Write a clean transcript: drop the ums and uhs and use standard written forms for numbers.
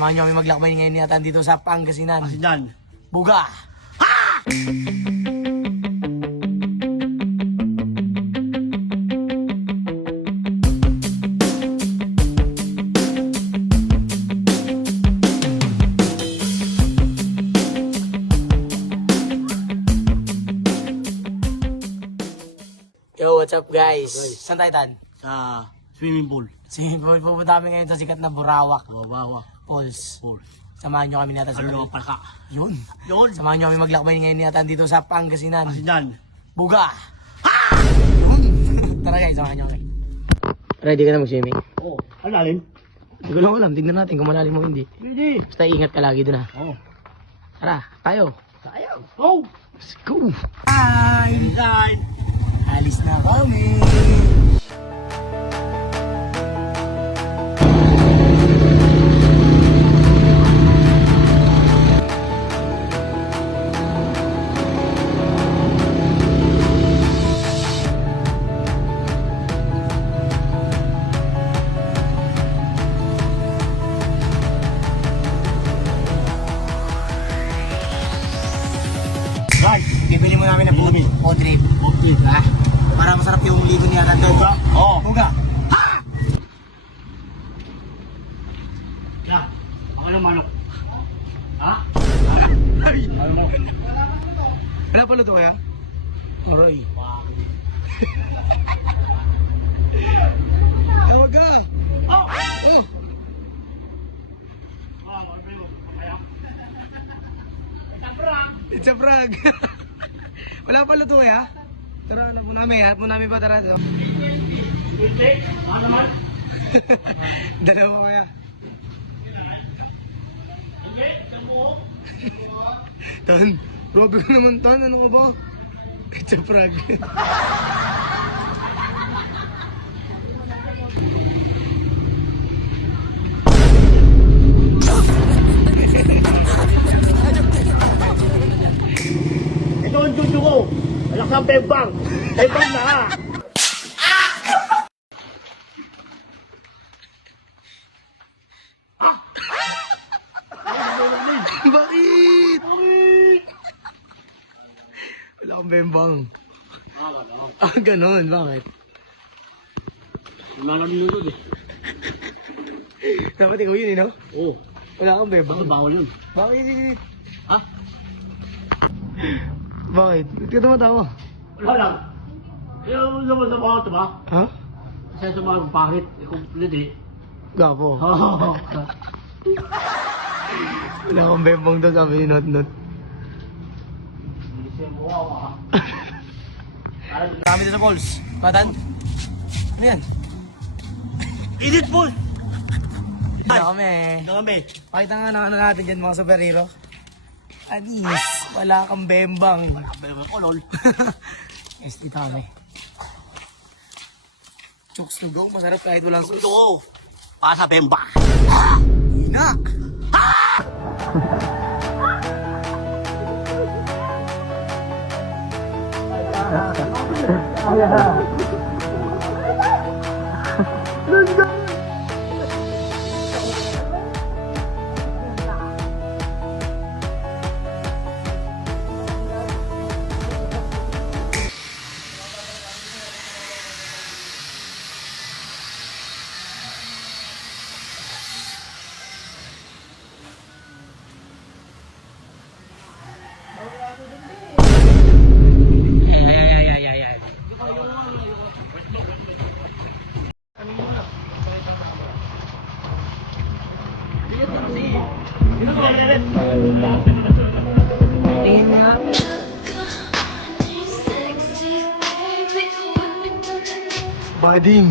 Samahan nyo kami maglakbay ngayon yata dito sa Pangasinan. Pangasinan. Buga! Yo, what's up guys? Saan tayo tan? Sa swimming pool. Pupunta kami ngayon sa sikat na Burawak Bawawa. Falls. Pool. Samahan nyo kami nata sa Ano palaka? Yun. Yun. Samahan nyo kami maglakbay ngayon yata dito sa Pangasinan. Pangasinan. Buga! Yun. Tara guys, samahan nyo kami. Ready ka na mag-swimming? Oo. Ang lalim? Hindi ko lang alam. Tignan natin kung malalim mo hindi. Hindi. Basta ingat ka lagi dun ha. Oo. Tara, tayo. Sayang. Oh! Let's go! Hi! Design. Alis na kami! Guys. Bibili mo namin ng boat trip. Okay. Ha? Para masarap yung ligo niya doon. Buga? Oo. Buga! Ya. Ako lang manok. Ha? Ay! Ano mo? Wala pa luto kaya? Aray. Tawag ka! Oh! Oh! It's a prank! Wala pa luto kaya? Tara, ano po namin? Hat mo namin pa tara. Wait. Ano naman? Dalawa kaya. Tan, grabe ka naman Tan, ano ka ba? It's a prank. Ito ang juju ko. Alak sa bebang. Bebang na ha. Bakit? Wala akong bembang. Ah, ganon, bakit? Lumalang yun eh. Dapat ikaw yun, no? Oo. Wala akong bembang. Bakit bawal yun? Bakit? Ha? Bakit? Ba't ka tumatawa? Wala lang. Yung naman sa mga ito ba? Ha? Kasi sa mga pangit. Complete eh. Gapo. Oo. Wala akong bembang daw, sabi ni Not Not. Hindi siya buwawa ha. Kami dito sa Falls. Batan? Ano yan? Init po! Dito na kami. Ito kami. Pakita nga na ano natin dyan mga superhero. Anis, wala kang bembang. Bebang ko lol. Yes, dito kami. Chokes to go, masarap kahit walang Ito sauce. ko. Para sa bemba. Inak! Tingin nga. Bading.